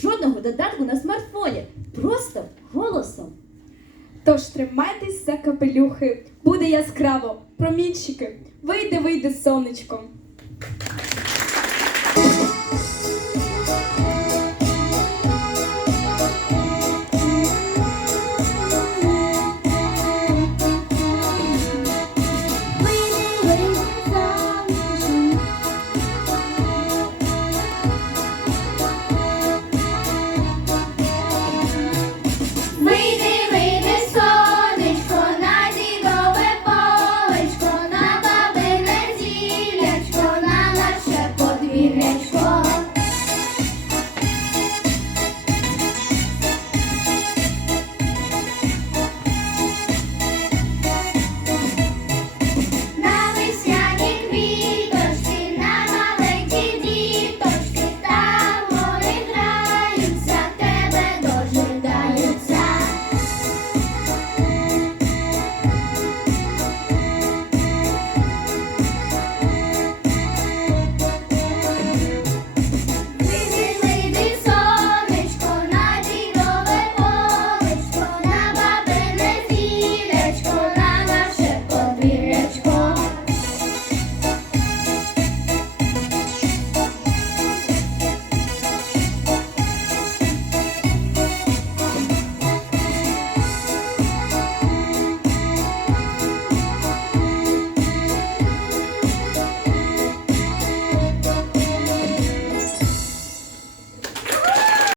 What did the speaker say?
Жодного додатку на смартфоні, просто голосом. Тож тримайтесь за капелюхи, буде яскраво, промінчики, вийде, вийде сонечко. Вийде, вийде